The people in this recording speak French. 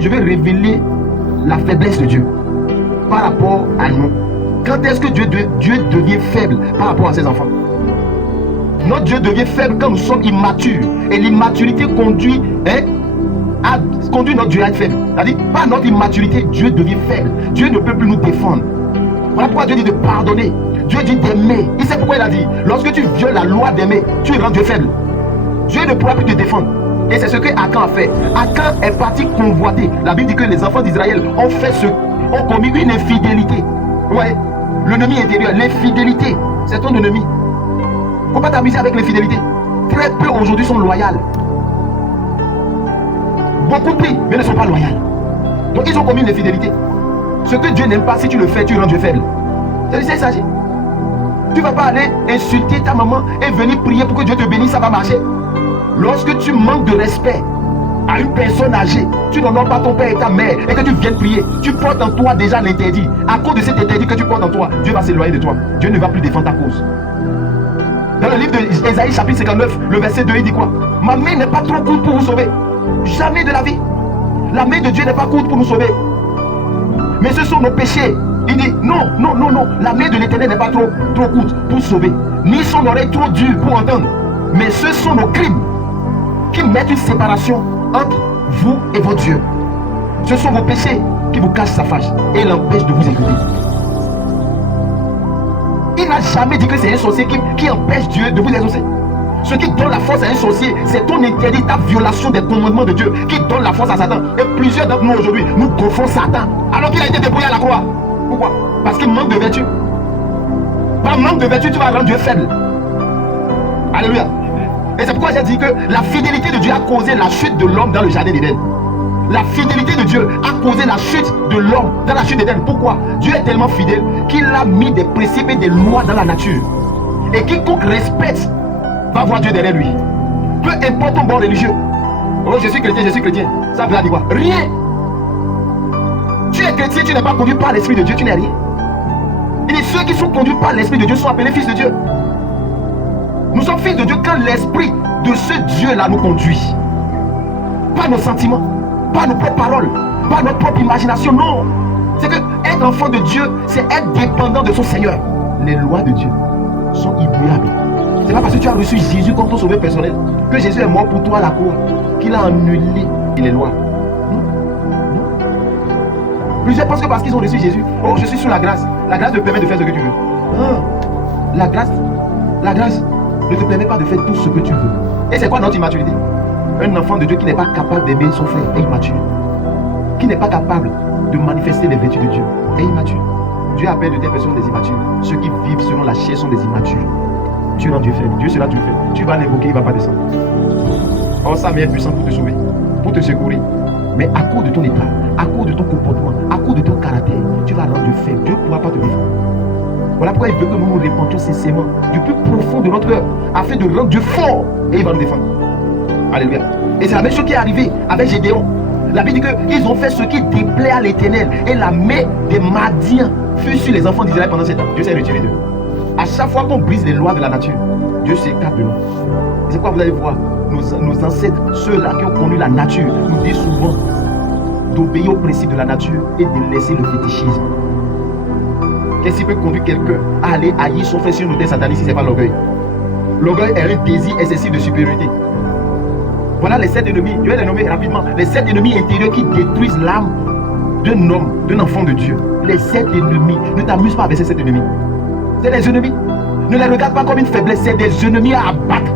Je vais révéler la faiblesse de Dieu par rapport à nous. Quand est-ce que Dieu devient faible par rapport à ses enfants? Notre Dieu devient faible quand nous sommes immatures. Et l'immaturité conduit notre Dieu à être faible. C'est-à-dire, par notre immaturité, Dieu devient faible. Dieu ne peut plus nous défendre. Voilà pourquoi Dieu dit de pardonner. Dieu dit d'aimer. Il sait pourquoi il a dit. Lorsque tu violes la loi d'aimer, tu rends Dieu faible. Dieu ne pourra plus te défendre. Et c'est ce que Akan a fait. Akan est parti convoiter. La Bible dit que les enfants d'Israël ont commis une infidélité. Ouais. L'ennemi intérieur, l'infidélité, c'est ton ennemi. Il ne faut pas t'amuser avec l'infidélité. Très peu aujourd'hui sont loyaux. Beaucoup prient, mais ne sont pas loyaux. Donc ils ont commis une infidélité. Ce que Dieu n'aime pas, si tu le fais, tu rends Dieu faible. C'est ça. Tu ne vas pas aller insulter ta maman et venir prier pour que Dieu te bénisse, ça va marcher. Lorsque tu manques de respect à une personne âgée, tu n'honores pas ton père et ta mère et que tu viennes prier, tu portes en toi déjà l'interdit. À cause de cet interdit que tu portes en toi, Dieu va s'éloigner de toi. Dieu ne va plus défendre ta cause. Dans le livre d'Ésaïe chapitre 59, le verset 2, il dit quoi? Ma main n'est pas trop courte pour vous sauver. Jamais de la vie. La main de Dieu n'est pas courte pour nous sauver. Mais ce sont nos péchés. Il dit non. La main de l'Éternel n'est pas trop courte pour sauver. Ni son oreille trop dure pour entendre. Mais ce sont nos crimes qui mettent une séparation entre vous et votre Dieu. Ce sont vos péchés qui vous cachent sa face et l'empêchent de vous écouter. Il n'a jamais dit que c'est un sorcier qui empêche Dieu de vous exaucer. Ce qui donne la force à un sorcier, c'est ton interdit, ta violation des commandements de Dieu qui donne la force à Satan. Et plusieurs d'entre nous aujourd'hui, nous confondons Satan alors qu'il a été dépouillé à la croix. Pourquoi? Parce qu'il manque de vertu. Par manque de vertu, tu vas rendre Dieu faible. Alléluia. Et c'est pourquoi j'ai dit que la fidélité de Dieu a causé la chute de l'homme dans le jardin d'Éden. La fidélité de Dieu a causé la chute de l'homme dans la chute d'Éden. Pourquoi? Dieu est tellement fidèle qu'il a mis des principes et des lois dans la nature. Et quiconque respecte va voir Dieu derrière lui. Peu importe ton bon religieux. Oh, je suis chrétien. Ça veut dire quoi? Rien. Tu es chrétien, tu n'es pas conduit par l'Esprit de Dieu, tu n'es rien. Il dit ceux qui sont conduits par l'Esprit de Dieu sont appelés fils de Dieu. Nous sommes fils de Dieu quand l'Esprit de ce Dieu-là nous conduit. Pas nos sentiments, pas nos propres paroles, pas notre propre imagination, non. C'est que être enfant de Dieu, c'est être dépendant de son Seigneur. Les lois de Dieu sont immuables. C'est pas parce que tu as reçu Jésus comme ton sauveur personnel que Jésus est mort pour toi à la croix, qu'il a annulé les lois. Non. Plusieurs pensent que parce qu'ils ont reçu Jésus, oh, je suis sous la grâce. La grâce te permet de faire ce que tu veux. Non. La grâce ne te permet pas de faire tout ce que tu veux. Et c'est quoi notre immaturité? Un enfant de Dieu qui n'est pas capable d'aimer son frère est immature. Qui n'est pas capable de manifester les vertus de Dieu est immature. Dieu appelle de telles personnes des immatures. Ceux qui vivent selon la chair sont des immatures. Tu rends Dieu faible. Dieu sera Dieu faible. Tu vas l'invoquer, il ne va pas descendre. Or, sa main est puissante pour te sauver, pour te secourir. Mais à cause de ton état, à cause de ton comportement, à cause de ton caractère, tu vas rendre Dieu faible. Dieu ne pourra pas te défendre. Voilà pourquoi il veut que nous nous répandions sincèrement du plus profond de notre cœur, afin de rendre Dieu fort, et il va nous défendre. Alléluia. Et c'est la même chose qui est arrivée avec Gédéon. La Bible dit qu'ils ont fait ce qui déplaît à l'Éternel. Et la main des Madiens fut sur les enfants d'Israël pendant 7 ans. Dieu s'est retiré d'eux. À chaque fois qu'on brise les lois de la nature, Dieu s'écarte de nous. Et c'est quoi vous allez voir, nos ancêtres, ceux-là qui ont connu la nature, nous disent souvent d'obéir aux principes de la nature et de laisser le fétichisme. Qu'est-ce qui peut conduire quelqu'un à aller haïr son frère sur une autel satanique si ce n'est pas l'orgueil? L'orgueil est un désir excessif de supériorité. Voilà les 7 ennemis, je vais les nommer rapidement. Les 7 ennemis intérieurs qui détruisent l'âme d'un homme, d'un enfant de Dieu. Les 7 ennemis. Ne t'amuse pas avec ces 7 ennemis. C'est des ennemis. Ne les regarde pas comme une faiblesse, c'est des ennemis à abattre.